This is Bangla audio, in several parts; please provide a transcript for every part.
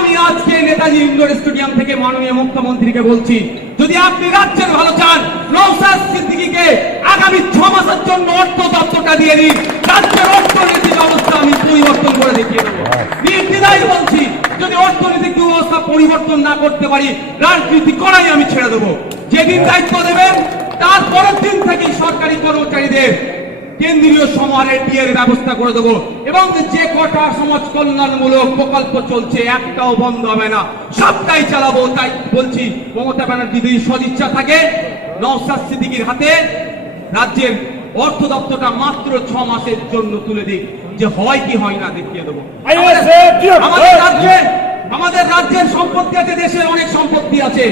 আমি আজকে নেতাজি ইন্ডোর স্টেডিয়াম থেকে মাননীয় মুখ্যমন্ত্রীকে বলছি যদি আপনি রাজ্যের ভালো চান নৌসাদ সিদ্দিকিকে আগামী ছ মাসের জন্য অর্থ দপ্তরটা দিয়ে দিন। রাজ্যের অর্থনৈতিক অবস্থা আমি পরিবর্তন করে দেখিয়ে দেবো। নির্দ্বিধায় বলছি যদি অর্থনৈতিক ব্যবস্থা পরিবর্তন না করতে পারি রাজনীতি করাই আমি ছেড়ে দেবো। যেদিন দায়িত্ব দেবেন তার পরের দিন থেকে সরকারি কর্মচারীদের কেন্দ্রীয় সমারের বিয়ের ব্যবস্থা করে দেবো। এবং যে কটা সমাজ কল্যাণমূলক প্রকল্প চলছে একটাও বন্ধ হবে না। সবটাই চালাবো তাই বলছি মমতা ব্যানার্জি যদি সদিচ্ছা থাকে নওসাদ সিদ্দিকির হাতে রাজ্যের অর্থ দপ্তরটা মাত্র ছ মাসের জন্য তুলে দিক। যে হয় কি হয় না দেখিয়ে দেবো। আমাদের রাজ্যে আমাদের রাজ্যের সম্পত্তি আছে দেশের অনেক সম্পত্তি আছে।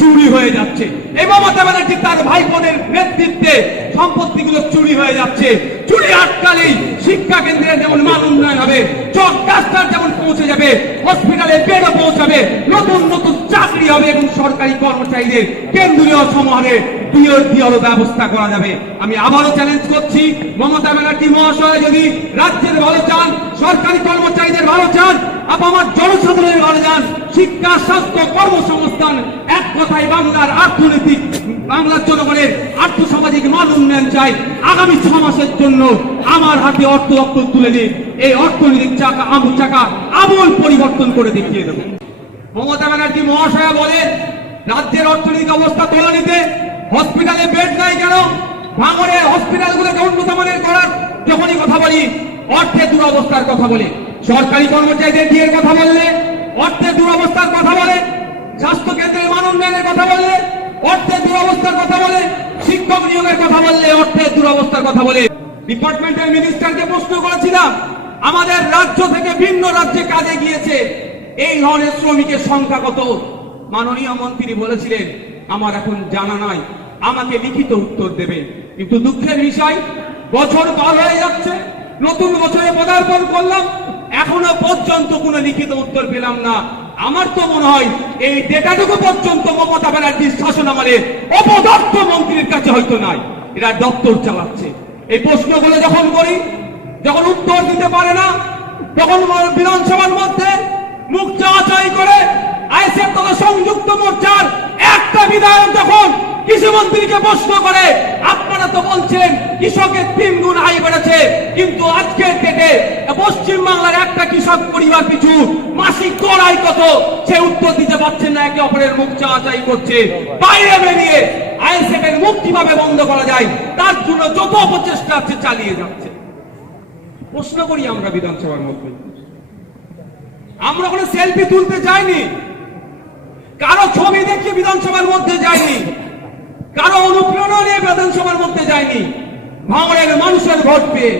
চুরি হয়ে যাচ্ছে। এই মমতা ব্যানার্জি তার ভাই বোনের নেতৃত্বে সম্পত্তিগুলো চুরি হয়ে যাচ্ছে। চুরি আটকালেই শিক্ষা কেন্দ্রের যেমন মান উন্নয়ন হবে চক কাস্টার যেমন পৌঁছে যাবে হসপিটালে বেডও পৌঁছাবে, নতুন নতুন চাকরি হবে এবং সরকারি কর্মচারীদের কেন্দ্রীয় সমাহারে পিওর ব্যবস্থা করা যাবে। আমি আবারও চ্যালেঞ্জ করছি, মমতা ব্যানার্জি মহাশয় যদি রাজ্যের ভালো চান, সরকারি কর্মচারীদের ভালো চান, আপামার জনসাধারণের ভালো চান, শিক্ষা, স্বাস্থ্য, কর্মসংস্থান, এক কথায় বাংলার অর্থনৈতিক বাংলার জনগণের আর্থ সামাজিক মান উন্নয়ন চাই। আগামী ছ মাসের জন্য আমার হাতে অর্থ দপ্তর তুলে দিন এই অর্থনৈতিক চাকা আমু চাকা, আমূল পরিবর্তন করে দেখিয়ে দেবো। মমতা ব্যানার্জি মহাশয়া বলেন, রাজ্যের অর্থনৈতিক অবস্থা তোলা নিতে হসপিটালে বেড নাই কেন? ভাঙড়ের হসপিটালগুলোকে উন্নত মানের করার যখনই কথা বলি, অর্থের দুরবস্থার কথা বলে। সরকারি কর্মচারীদের বিয়ের কথা বললে, অর্থের দুরবস্থার কথা বলে স্বাস্থ্য কেন্দ্রের মান উন্নয়নের কথা বললে, অর্থের দুরবস্থার কথা বলে, শিক্ষক নিয়োগের কথা বললে, অর্থের দুরবস্থার কথা বলে। ডিপার্টমেন্টের মিনিস্টারকে প্রশ্ন করেছিলাম, আমাদের রাজ্য থেকে ভিন্ন রাজ্যে কাজে গিয়েছে। এই ধরনের শ্রমিকের সংখ্যা কত? মাননীয় মন্ত্রী বলেছিলেন, আমার এখন জানা নাই, আমাকে লিখিত উত্তর দেবে। কিন্তু দুঃখের বিষয়, বছর পার হয়ে যাচ্ছে, নতুন বছরে পদার্পণ করলাম, এখনও পর্যন্ত কোনো লিখিত উত্তর পেলাম না। আমার তো মনে হয়, এই ডেটাটুকু পর্যন্ত মমতা ব্যানার্জির শাসন আমলে অপদার্থ মন্ত্রীর কাছে হয়তো নাই। এরা দপ্তর চালাচ্ছে। এই প্রশ্নগুলো যখন করি, যখন উত্তর দিতে পারে না, তখন বিধানসভার মধ্যে মুখ চাওয়াচাই করে আইসেফ তথা সংযুক্ত মোর্চার একটা বিধায়ক যখন কৃষি মন্ত্রীকে প্রশ্ন করে, আপনারা তো বলছেন কৃষকের তিন গুণ আয় বেড়েছে, কিন্তু আজকের ডেটে পশ্চিম বাংলার একটা কৃষক পরিবার পিছু মাসিক গড় আয় কত? সে উত্তর দিতে পারছেন না, একে অপরের মুখ চাওয়াচাই করছে। বাইরে বেরিয়ে আইএসএফ এর মুখ কীভাবে বন্ধ করা যায়, তার জন্য যত অপচেষ্টা আছে চালিয়ে যাচ্ছে। প্রশ্ন করি আমরা বিধানসভার মধ্যে। আমরা কোনো সেলফি তুলতে যাইনি। কারও ছবি দেখিয়ে বিধানসভার মধ্যে যায়নি কারও অনুপ্রেরণা নিয়ে বিধানসভার মধ্যে যায়নি ভাঙড়ের মানুষের ভোট পেয়ে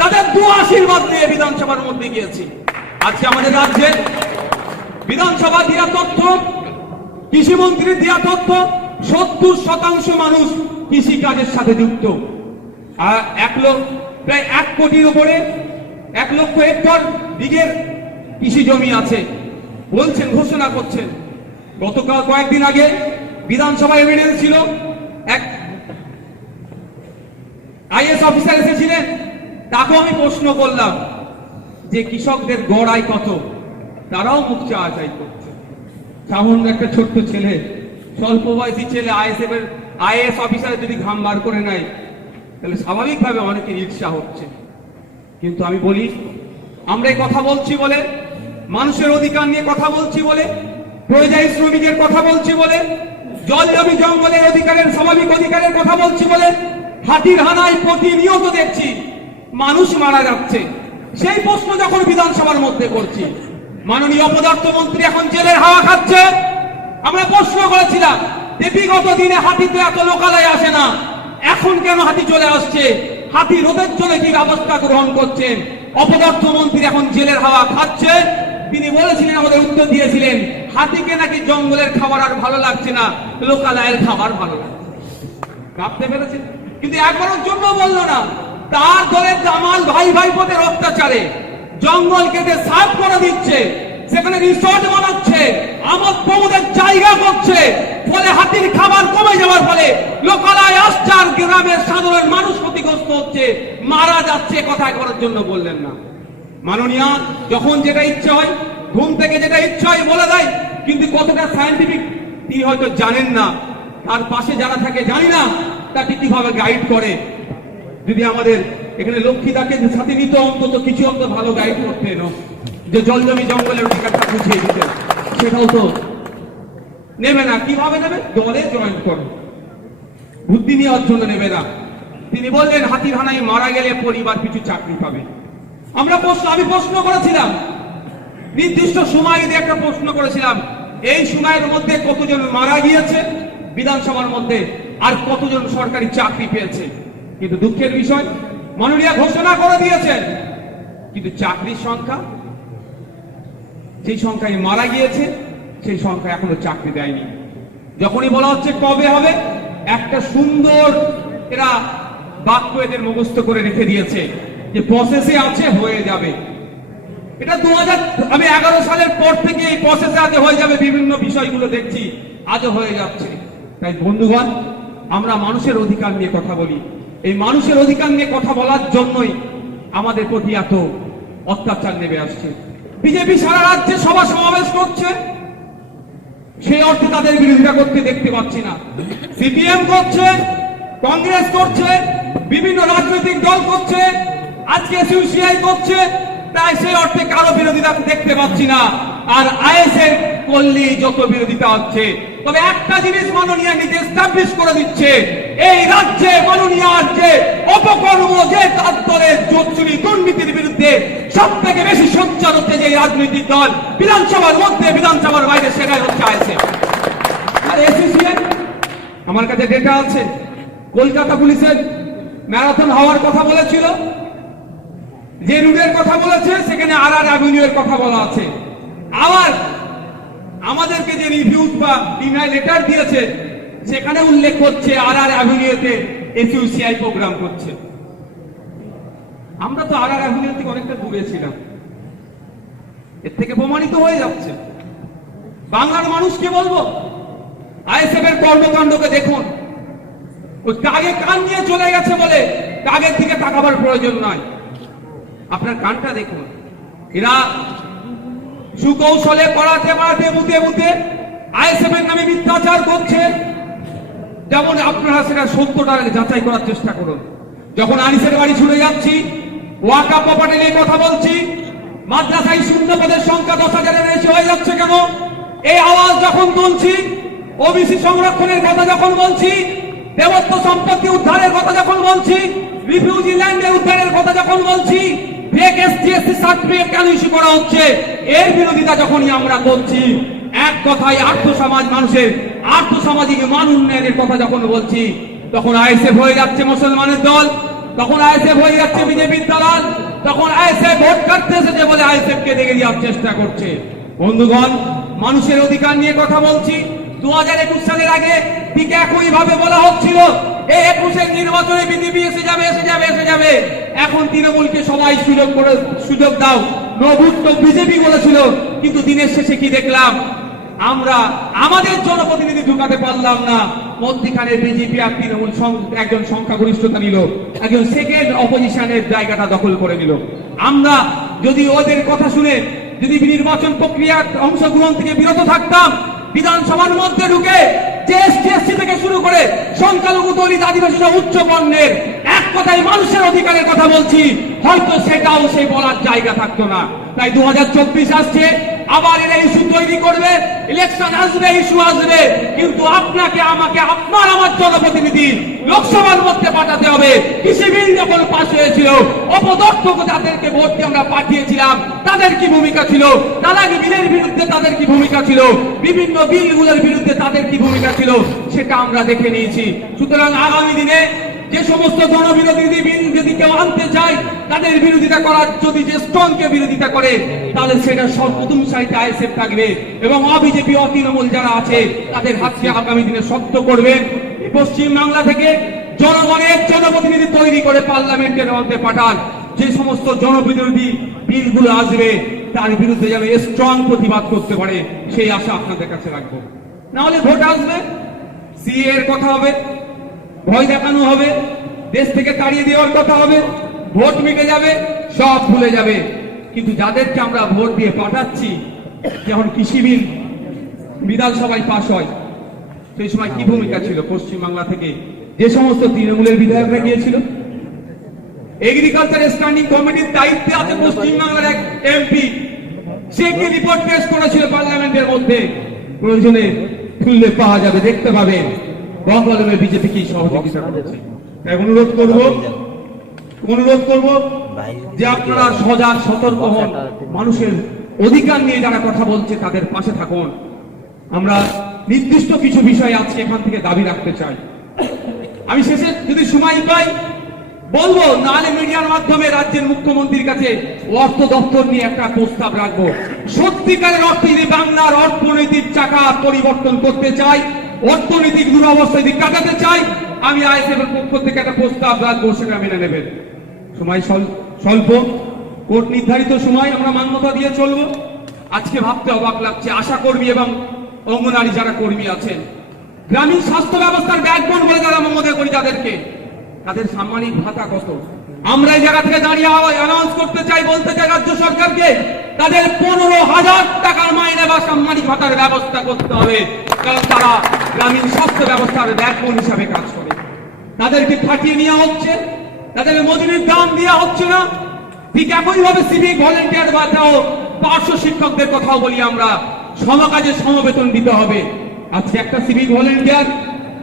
তাদের দু আশীর্বাদ নিয়ে বিধানসভার মধ্যে গিয়েছি। আজকে আমাদের রাজ্যে বিধানসভা দেওয়া তথ্য কৃষি মন্ত্রীর দেওয়া তথ্য, সত্তর শতাংশ মানুষ কৃষি কাজের সাথে যুক্ত। আর এক লোক প্রায় এক কোটির উপরে এক লক্ষ হেক্টর দিকের কৃষি জমি আছে, বলছেন, ঘোষণা করছেন। গতকাল কয়েকদিন আগে বিধানসভায় এভিডেন্স ছিল, এক আইএস অফিসার এসেছিলেন, তাকেও আমি প্রশ্ন করলাম যে কৃষকদের গড় আয় কত? তারাও মুখ চাওয়াচাই করছে। সামান্য একটা ছোট্ট ছেলে, স্বল্প বয়সী ছেলে আইএসএফ এর, আইএস অফিসার যদি ঘাম বার করে নেয়, তাহলে স্বাভাবিকভাবে অনেকের ঈর্ষা হচ্ছে। কিন্তু আমি বলি, আমরা কথা বলছি বলে মানুষের অধিকার নিয়ে কথা বলছি বলে পরিযায়ী শ্রমিকের কথা বলছি বলে, জল জমি জঙ্গলের অধিকারের, স্বাভাবিক অধিকারের কথা বলছি বলে, হাতির হানায় প্রতিনিয়ত দেখছি মানুষ মারা যাচ্ছে। সেই প্রশ্ন যখন বিধানসভার মধ্যে করছি, মাননীয় পদার্থ মন্ত্রী এখন জেলের হাওয়া খাচ্ছে। আমরা প্রশ্ন করেছিলাম বিগত দিনে হাতিতে এত লোকালয় আসে না, এখন কেন হাতি চলে আসছে? হাতি রোধের জন্য কি ব্যবস্থা গ্রহণ করছেন অপদার্থ মন্ত্রী এখন জেলের হাওয়া খাচ্ছে। তিনি বলেছিলেন, আমাদের উত্তর দিয়েছিলেন, হাতিকে নাকি জঙ্গলের খাবার আর ভালো লাগছে না, লোকালয়ের খাবার ভালো লাগছে ভাবতে পেরেছেন? কিন্তু একবারের জন্য বলল না, তার দলের দামাল ভাই ভাই পদের অত্যাচারে, জঙ্গল কেটে সাফ করে দিচ্ছে, সেখানে রিসর্ট বানাচ্ছে, আমোদ প্রমোদের জায়গা করছে, ফলে হাতির খাবার কমে যাওয়ার ফলে লোকালয় আসছে আর গ্রামের সাধারণ মানুষ ক্ষতিগ্রস্ত হচ্ছে, মারা যাচ্ছে কথা একবারের জন্য বললেন না। মাননীয়, যখন যেটা ইচ্ছে হয়, ঘুম থেকে যেটা ইচ্ছা হয় বলে দেয়, কিন্তু কতটা সায়েন্টিফিক তিনি হয়তো জানেন না। তার পাশে যারা থাকে, জানি না, তাকে কীভাবে গাইড করে। যদি আমাদের এখানে লক্ষ্মী লক্ষ্মীদাকে সাথে নিত, অন্তত কিছু অন্তত ভালো গাইড করতে এলো। যে জল জমি জঙ্গলের অধিকারটা বুঝিয়ে দিতে। সেটাও তো নেবে না। কীভাবে নেবে? দলে জয়েন করো। বুদ্ধি নেওয়ার জন্য নেবে না। তিনি বললেন, হাতির হানায় মারা গেলে পরিবার কিছু চাকরি পাবে। আমরা প্রশ্ন, আমি প্রশ্ন করেছিলাম। নির্দিষ্ট সময় দিয়ে একটা প্রশ্ন করেছিলাম। এই সময়ের মধ্যে কতজন মারা গিয়েছে? বিধানসভার মধ্যে আর কতজন সরকারি চাকরি পেয়েছে? কিন্তু দুঃখের বিষয়, মাননীয় ঘোষণা করে দিয়েছেন। কিন্তু চাকরির সংখ্যা সেই সংখ্যায় মারা গিয়েছে, সেই সংখ্যা এখনও চাকরি দেয়নি। যখনই বলা হচ্ছে কবে হবে, একটা সুন্দর এরা বাক্য এদের মুখস্থ করে রেখে দিয়েছে। যে প্রসেসে আছে, হয়ে যাবে। এটা দু আমি এগারো সালের পর থেকে এই প্রসেসে আজ হয়ে যাবে, বিভিন্ন বিষয়গুলো দেখছি, আজও হয়ে যাচ্ছে। তাই বন্ধুগণ, আমরা মানুষের অধিকার নিয়ে কথা বলি। এই মানুষের অধিকার নিয়ে কথা বলার জন্যই আমাদের প্রতি এত অত্যাচার নেমে আসছে। বিজেপি সারা রাজ্যে সভা সমাবেশ করছে। সেই অর্থে তাদের বিরোধিতা করতে দেখতে পাচ্ছি না। সিপিএম করছে, কংগ্রেস করছে, বিভিন্ন রাজনৈতিক দল করছে আজকে সিউসিআই করছে তাই সেই অর্থে কারও বিরোধিতা দেখতে পাচ্ছি না। আর আইএসএফ করলেই যত বিরোধিতা হচ্ছে, তবে একটা জিনিস মাননীয় নিজে এস্টাবলিশ করে দিচ্ছে, এই রাজ্যে মাননীয়ার যে অপকর্ম, যে দলের জোচ্চুরি দুর্নীতির বিরুদ্ধে সব থেকে বেশি সোচ্চার হচ্ছে যে রাজনৈতিক দল, বিধানসভার মধ্যে, বিধানসভার বাইরে, সেটাই হচ্ছে আইএসএফ। আর এসিসিএন আমার কাছে ডেটা আছে। কলকাতা পুলিশের ম্যারাথন হওয়ার কথা বলেছিল। যে রুটের কথা বলেছে, সেখানে আর আর অ্যাভিনিউ এর কথা বলা আছে। আবার আমাদেরকে যে রিভিউজ বা ইমেল লেটার দিয়েছে, সেখানে উল্লেখ করছে আর আর অ্যাভিনিউতে এসইউসিআই প্রোগ্রাম করছে। আমরা তো আর আর অ্যাভিনিউ থেকে অনেকটা দূরে ছিলাম। এর থেকে প্রমাণিত হয়ে যাচ্ছে। বাংলার মানুষকে বলব? আইএসএফ এর কর্মকাণ্ডকে দেখুন। ওই কাগে কান নিয়ে চলে গেছে বলে কাগের দিকে তাকাবার প্রয়োজন নয় আপনার কানটা দেখুন। এরা সুকৌশলে পড়াতে পড়াতে মুতে মুতে আইএসএফ এর নামে মিথ্যাচার করছে। যেমন আপনারা সেটা সত্যটা যাচাই করার চেষ্টা করুন। যখন আনিসের বাড়ি ছুটে যাচ্ছি ওয়াকা প্রপার্টি নিয়ে কথা বলছি, মাদ্রাসায় শূন্য পদের সংখ্যা দশ হাজারের বেশি হয়ে যাচ্ছে কেন? এই আওয়াজ যখন তুলছি, ওবিসি সংরক্ষণের কথা যখন বলছি, দেবত্ব সম্পত্তি উদ্ধারের কথা যখন বলছি, রিফিউজি ল্যান্ডের উদ্ধারের কথা যখন বলছি সার্টিফিকেট ইস্যু করা হচ্ছে। এর বিরোধিতা যখনই আমরা এক কথায় আর্থ সমাজ মানুষের আর্থ উন্নয়নের কথা যখন বলছি, তখন আইএসএফ হয়ে যাচ্ছে মুসলমানের দল, তখন আইএসএফ হয়ে যাচ্ছে বিজেপির দালাল, তখন ভোট কাটতে এসেছে বলে আইএসএফ কে দেখে দেওয়ার চেষ্টা করছে। বন্ধুগণ, মানুষের অধিকার নিয়ে কথা বলছি। দু হাজার একুশ সালের আগে ঠিক একই ভাবে বলা হচ্ছিল এই একুশের নির্বাচনে বিজেপি এসে যাবে এসে যাবে এসে যাবে। এখন তৃণমূলকে সবাই সুযোগ করে সুযোগ দাও। নবুত তো বিজেপি বলেছিল, কিন্তু দিনের শেষে কি দেখলাম? আমরা আমাদের জনপ্রতিনিধি ঢুকাতে পারলাম না। মধ্যখানে বিজেপি আর তৃণমূল একজন সংখ্যাগরিষ্ঠতা নিল। একজন সেকেন্ড অপোজিশনের জায়গাটা দখল করে নিল। আমরা যদি ওদের কথা শুনে, যদি নির্বাচন প্রক্রিয়ার অংশগ্রহণ থেকে বিরত থাকতাম, বিধানসভার মধ্যে ঢুকে যে থেকে শুরু করে সংখ্যালঘু দলিত আদিবাসীরা উচ্চ বর্ণের এক কথায় মানুষের অধিকারের কথা বলছি, হয়তো সেটাও সেই বলার জায়গা থাকতো না। তাই দু হাজার চব্বিশ আসছে আবার এরা ইস্যু তৈরি করবে ইলেকশন আসবে ইস্যু আসবে, কিন্তু আপনাকে, আমাকে, আপনার আমার জনপ্রতিনিধি লোকসভার মধ্যে পাঠাতে হবে। কৃষি বিল যখন পাশ হয়েছিল অপদর্থক যাদেরকে ভোট দিয়ে আমরা পাঠিয়েছিলাম, তাদের কি ভূমিকা ছিল? তালাক বিলের বিরুদ্ধে তাদের কি ভূমিকা ছিল? বিভিন্ন বিলগুলোর বিরুদ্ধে তাদের কি ভূমিকা ছিল? সেটা আমরা দেখে নিয়েছি। সুতরাং আগামী দিনে যে সমস্ত জনবিরোধী বিল যদি কেউ আনতে চায় তাদের বিরোধিতা করার যদি যে স্ট্রংকে বিরোধিতা করে, তাহলে সেটা সর্বপ্রথম সারিতে আইএসএফ থাকবে এবং অবিজেপি, অতৃণমূল যারা আছে, তাদের হাতকে আগামী দিনে শক্ত করবেন পশ্চিম বাংলা থেকে জনগণের জনপ্রতিনিধি তৈরি করে পার্লামেন্টের মধ্যে পাঠান। যে সমস্ত জনবিরোধী বিলগুলো আসবে, তার বিরুদ্ধে যেন স্ট্রং প্রতিবাদ করতে পারে, সেই আশা আপনাদের কাছে রাখব। না হলে ভোট আসবে সিএ এর কথা হবে, ভয় দেখানো হবে, দেশ থেকে তাড়িয়ে দেওয়ার কথা হবে। ভোট মিটে যাবে, সব ভুলে যাবে। কিন্তু যাদেরকে আমরা ভোট দিয়ে পাঠাচ্ছি যখন কৃষি বিল বিধানসভায় পাশ হয়। সেই সময় কি ভূমিকা ছিল পশ্চিমবাংলা থেকে? যে সমস্ত তৃণমূলের বিধায়করা গিয়েছিল? এগ্রিকালচার স্ট্যান্ডিং কমিটির দায়িত্বে আছে পশ্চিমবাংলার এক এমপি সে কি রিপোর্ট পেশ করেছিল পার্লামেন্টের মধ্যে? প্রয়োজনে খুললে পাওয়া যাবে, দেখতে পাবেন। গঙ্গলমে বিজেপি কি সহযোগিতা করেছে? তাই অনুরোধ করব অনুরোধ করব যে আপনারা সজাগ সতর্ক হন। মানুষের অধিকার নিয়ে যারা কথা বলছে তাদের পাশে থাকুন। আমরা নির্দিষ্ট কিছু বিষয় আজকে এখান থেকে দাবি রাখতে চাই। আমি শেষে যদি সময় পাই বলব নাহলে মিডিয়ার মাধ্যমে রাজ্যের মুখ্যমন্ত্রীর কাছে অর্থ দপ্তর নিয়ে একটা প্রস্তাব রাখব। সত্যিকারের অর্থে যদি বাংলার অর্থনৈতিক চাকা পরিবর্তন করতে চাই অর্থনৈতিক দুরবস্থা যদি কাটাতে চাই, আমি আইএসএফ এর পক্ষ থেকে একটা প্রস্তাব রাখব সেটা মেনে নেবেন সময় স্বল্প, কোর্ট নির্ধারিত সময় আমরা মান্যতা দিয়ে চলবো। আজকে ভাবতে অবাক লাগছে আশা কর্মী এবং অঙ্গনারী যারা কর্মী আছেন, গ্রামীণ স্বাস্থ্য ব্যবস্থার ব্যাকবোন বলে যারা মনে করি তাদেরকে। তাদের সাম্মানিক ভাতা কত? আমরা এই জায়গা থেকে দাঁড়িয়ে আওয়াজ অ্যানাউন্স করতে চাই, বলতে চাই রাজ্য সরকারকে, তাদের পনেরো হাজার টাকার মাইনে বা সাম্মানিক ভাতার ব্যবস্থা করতে হবে। কারণ তারা গ্রামীণ স্বাস্থ্য ব্যবস্থার ব্যাকবোন হিসাবে কাজ করে। তাদেরকে খাটিয়ে নেওয়া হচ্ছে। তাদের মজুরির দাম দেওয়া হচ্ছে না। ঠিক একইভাবে সিভিক ভলেন্টিয়ার বাঁচাও পার্শ্ব শিক্ষকদের কথাও বলি আমরা। সমকাজে সমবেতন দিতে হবে। আজকে একটা সিভিক ভলেন্টিয়ার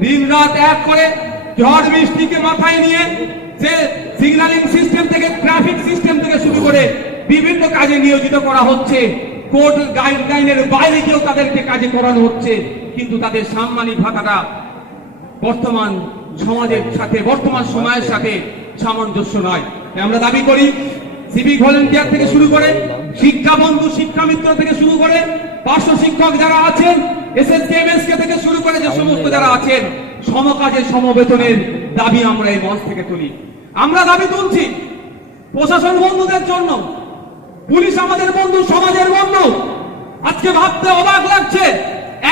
দিন রাত এক করে ঝড় বৃষ্টিকে মাথায় নিয়ে যে সিগন্যালিং সিস্টেম থেকে ট্রাফিক সিস্টেম থেকে শুরু করে বিভিন্ন কাজে নিয়োজিত করা হচ্ছে। কোর্ট গাইডলাইনের বাইরে গিয়েও তাদেরকে কাজে করানো হচ্ছে। কিন্তু তাদের সাম্মানিক ভাতাটা বর্তমান সমাজের সাথে, বর্তমান সময়ের সাথে সামঞ্জস্য নয়। আমরা দাবি করি সিভিক ভলেন্টিয়ার থেকে শুরু করে, শিক্ষা বন্ধু, শিক্ষা মিত্র থেকে শুরু করে, পার্শ্ব শিক্ষক যারা আছেন এসএসকেএমএস কে থেকে শুরু করে যে সমস্ত যারা আছেন, সমকাজের সমবেতনের দাবি আমরা এই মঞ্চ থেকে তুলি। আমরা দাবি তুলছি প্রশাসন বন্ধুদের জন্য, পুলিশ আমাদের বন্ধু, সমাজের বন্ধু। আজকে ভাবতে অবাক লাগছে,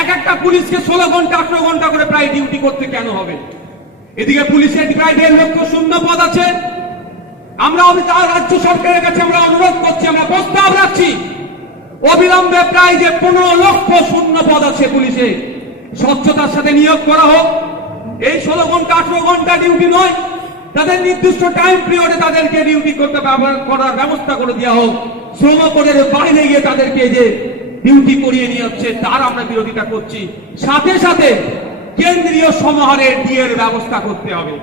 এক একটা পুলিশকে ষোলো ঘণ্টা, আঠারো ঘণ্টা করে প্রায় ডিউটি করতে কেন হবে? এদিকে পুলিশের প্রায় দেড় লক্ষ শূন্য পদ আছে। আমরা রাজ্য সরকারের কাছে আমরা অনুরোধ করছি, আমরা প্রস্তাব রাখছি। অবিলম্বে প্রায় যে পনেরো লক্ষ শূন্য পদ আছে পুলিশে, স্বচ্ছতার সাথে নিয়োগ করা হোক। এই ষোলো ঘণ্টা, আঠারো ঘণ্টা ডিউটি নয় তাদের নির্দিষ্ট টাইম পিরিয়ডে তাদেরকে ডিউটি করতে করার ব্যবস্থা করে দেওয়া হোক। শ্রম কোডের বাইরে গিয়ে তাদেরকে যে ডিউটি করিয়ে নিয়ে হচ্ছে তার আমরা বিরোধিতা করছি। সাথে সাথে কেন্দ্রীয় সমাহারে ডিএর ব্যবস্থা করতে হবে।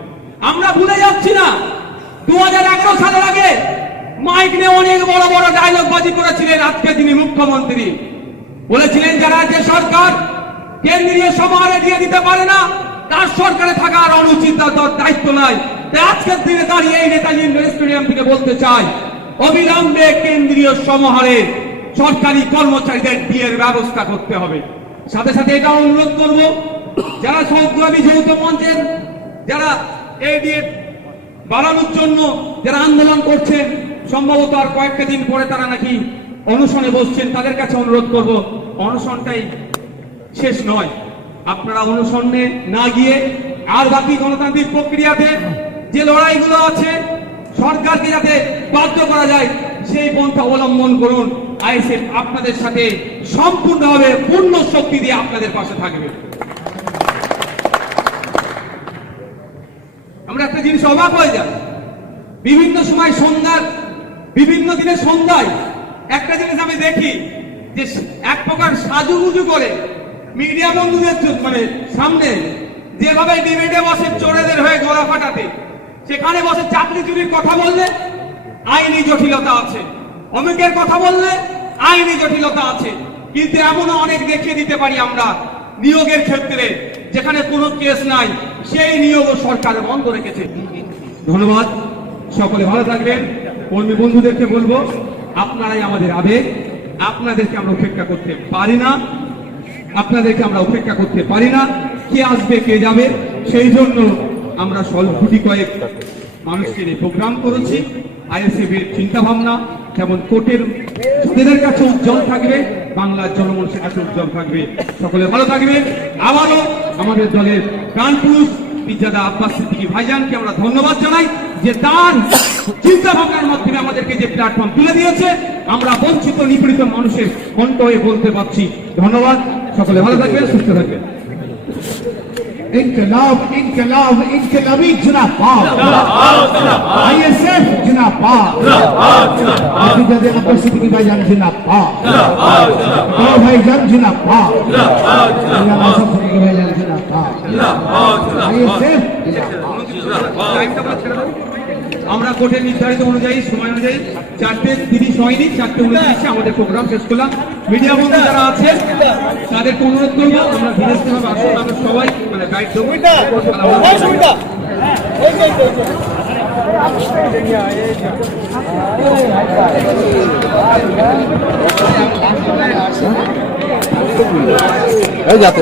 আমরা ভুলে যাচ্ছি না দু হাজার সালের আগে মাইক নিয়ে অনেক বড় বড় ডায়লগ বাজি করেছিলেন আজকে তিনি মুখ্যমন্ত্রী। বলেছিলেন, যারা যে সরকার কেন্দ্রীয় সমাহারে দিয়ে দিতে পারে না, তার সরকারে থাকার অনুচিত দায়িত্ব নাই। তাই আজকের দিনে দাঁড়িয়ে এই নেতাজি স্টেডিয়াম থেকে বলতে চাই, অবিলম্বে কেন্দ্রীয় সমাহারে সরকারি কর্মচারীদের ডিএর ব্যবস্থা করতে হবে। সাথে সাথে এটা অনুরোধ করব, যারা সৌগ্রামী যৌথ মঞ্চের, যারা এই ডিএ বাড়ানোর জন্য যারা আন্দোলন করছেন সম্ভবত আর কয়েকটা দিন পরে তারা নাকি অনশনে বসছেন, তাদের কাছে অনুরোধ করব, অনশনটাই শেষ নয়। আপনারা অনুসরণে না গিয়ে আর বাকি গণতান্ত্রিক প্রক্রিয়াতে যে লড়াইগুলো আছে, সরকারকে যাতে বাধ্য করা যায়, সেই পন্থা অবলম্বন করুন। আইএসএফ আপনাদের সাথে সম্পূর্ণভাবে পূর্ণ শক্তি দিয়ে আপনাদের পাশে থাকবে। আমরা একটা জিনিস অবাক হয়ে যাই। বিভিন্ন সময় সন্ধ্যার, বিভিন্ন দিনে সন্ধ্যায় একটা জিনিস আমি দেখি, যে এক প্রকার সাজুগুজু করে মিডিয়া বন্ধুদের মানে সামনে যেভাবে ডিবেটে বসে চোরেদের হয়ে গলা ফাটাতে সেখানে বসে চাকরি চুরির কথা বললে আইনি জটিলতা আছে। অমিকের কথা বললে আইনি জটিলতা আছে। কিন্তু এমনও অনেক দেখিয়ে দিতে পারি আমরা নিয়োগের ক্ষেত্রে, যেখানে কোনো কেস নাই, সেই নিয়োগও সরকার বন্ধ রেখেছে। ধন্যবাদ। সকলে ভালো থাকবেন। কর্মী বন্ধুদেরকে বলব, আপনারাই আমাদের আবেগ, আপনাদেরকে আমরা উপেক্ষা করতে পারি না, আপনাদেরকে আমরা উপেক্ষা করতে পারি না। কে আসবে, কে যাবে, সেই জন্য আমরা স্বল্প কয়েক মানুষকে নিয়ে প্রোগ্রাম করেছি। আইএসএফ এর চিন্তা ভাবনা যেমন কোর্টের যাদের কাছে উজ্জ্বল থাকবে, বাংলার জনমনসের কাছে উজ্জ্বল থাকবে, সকলে ভালো থাকবে। আবারও আমাদের দলের প্রাণ পুরুষ পিজ্জাদা আব্বাস সিদ্দিকী ভাইজানকে আমরা ধন্যবাদ জানাই যে তার চিন্তা ভাবনার মাধ্যমে আমাদেরকে যে প্ল্যাটফর্ম তুলে দিয়েছে, আমরা বঞ্চিত, নিপীড়িত মানুষের কণ্ঠ হয়ে বলতে পারছি। ধন্যবাদ, সকলে ভালো থাকবেন, সুস্থ থাকবেন। انقلاب انقلاب انقلابی جناب پاک آئی ایس ایف جناب پاک حافظ اکبر صدیقی بھائی جان جناب پاک دو بھائی جان جناب پاک اللہ آصف صدیقی بھائی جان جناب پاک آئی ایس ایف جناب پاک আমরা কোর্টের নির্ধারিত অনুযায়ী সময় অনুযায়ী চারটে তিরিশ হয়নি চারটে উনত্রিশে আমাদের প্রোগ্রাম শেষ করলাম। মিডিয়া বন্ধু যারা আছেন তাদেরকে অনুরোধ করব আমরা বিদেশে ভাবে আসুন আমরা সবাই মানে গাইড দেবো। যাতে